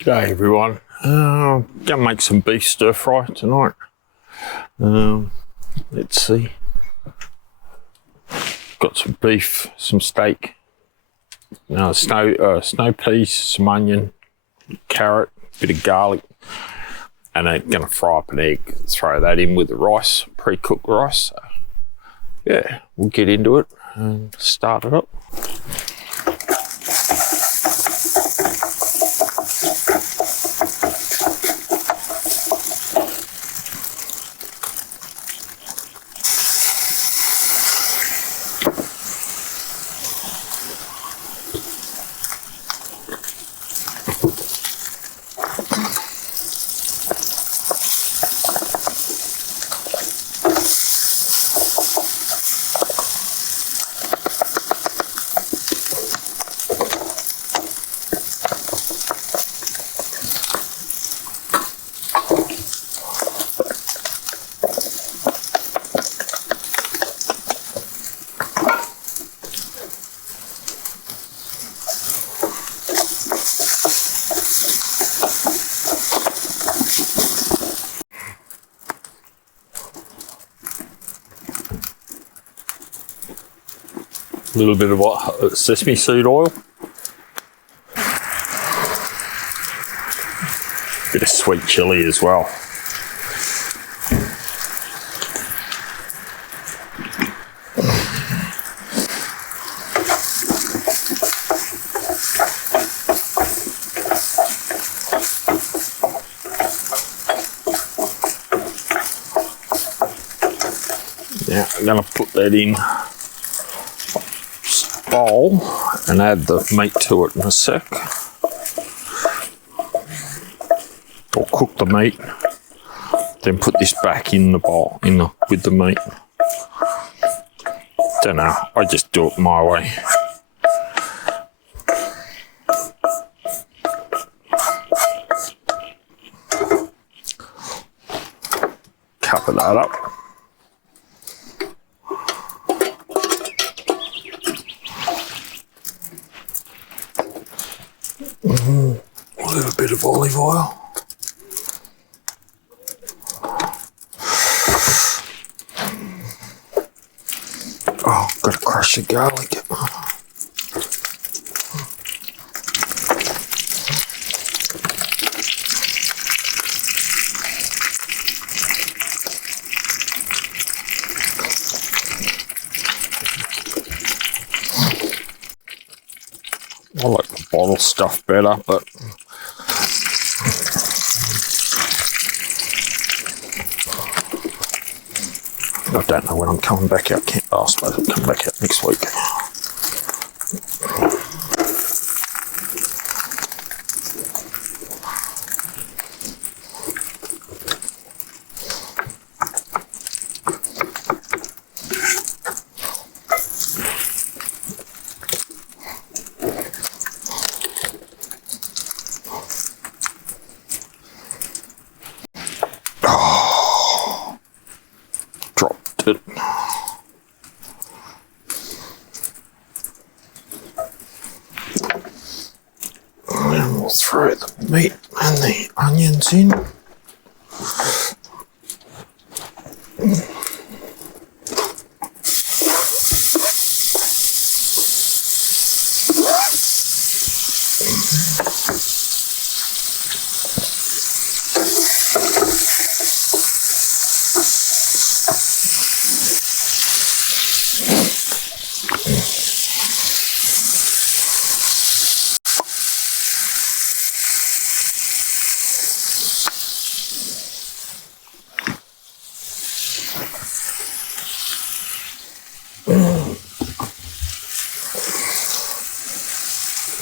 G'day everyone. Gonna make some beef stir fry tonight. Let's see. Got some beef, some steak, snow peas, some onion, carrot, bit of garlic, and I'm gonna fry up an egg. Throw that in with the rice, pre-cooked rice. So, yeah, we'll get into it and start it up. A little bit of sesame seed oil, bit of sweet chilli as well. Now I'm going to put that in bowl and add the meat to it in a sec. Or cook the meat, then put this back in the bowl with the meat. Don't know, I just do it my way. Cover that up. A little bit of olive oil. Oh, gotta crush the garlic. I like the bottle stuff better, but I don't know when I'm coming back out. I suppose I'll come back out next week. Oh, dropped it. And we'll throw the meat and the onions in.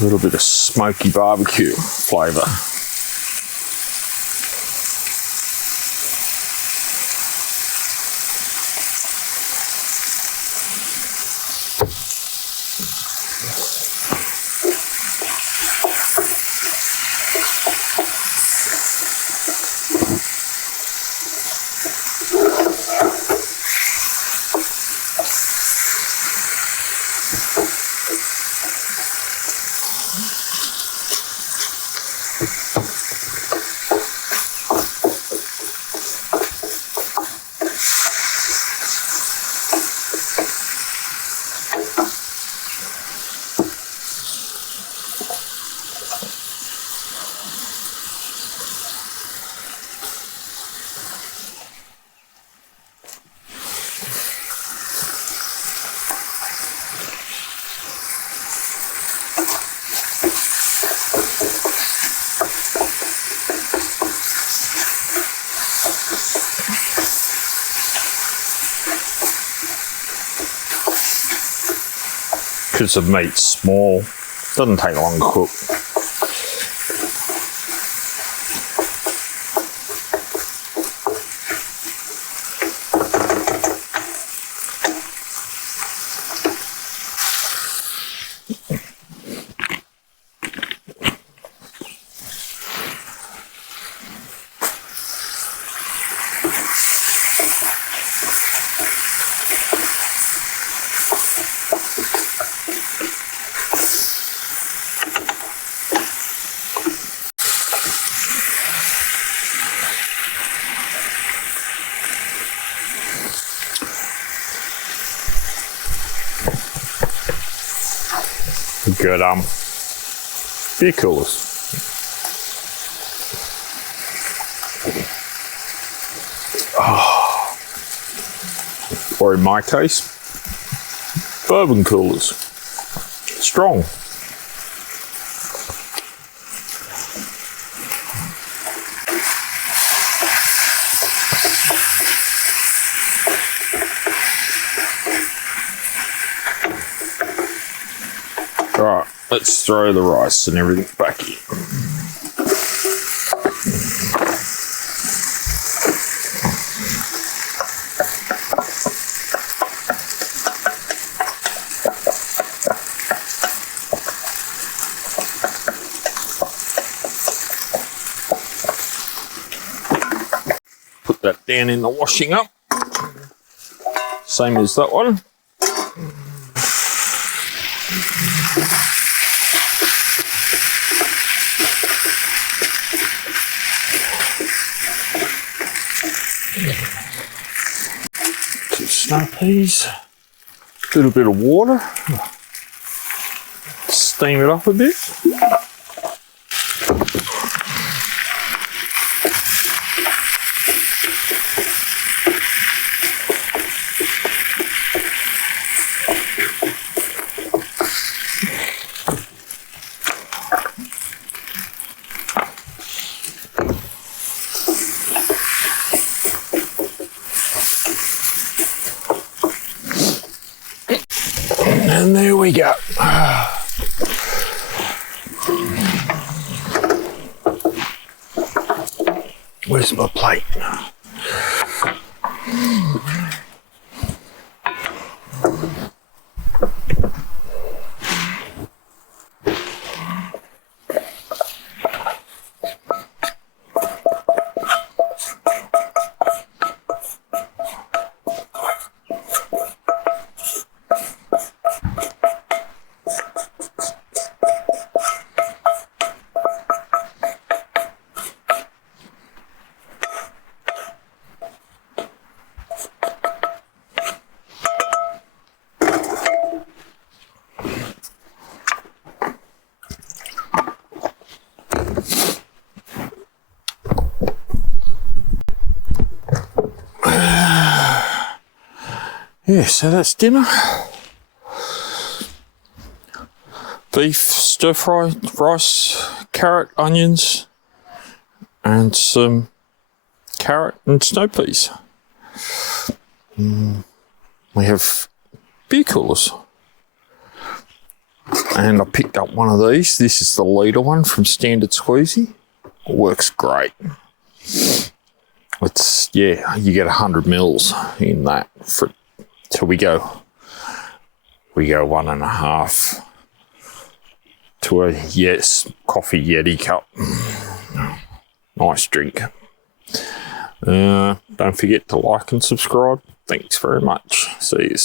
A little bit of smoky barbecue flavour. Because the meat's small, doesn't take long to cook. Good beer coolers. Oh. Or in my case, bourbon coolers. Strong. Right, let's throw the rice and everything back in. Put that down in the washing up. Same as that one. Two snow peas, a little bit of water, steam it up a bit. And there we go. Where's my plate? Yeah, so that's dinner. Beef, stir fry, rice, carrot, onions, and some carrot and snow peas. We have beer coolers. And I picked up one of these. This is the litre one from Standard Squeezy. It works great. It's, yeah, you get 100 mils in that. So we go 1.5 to a coffee Yeti cup. Nice drink. Don't forget to like and subscribe. Thanks very much. See you.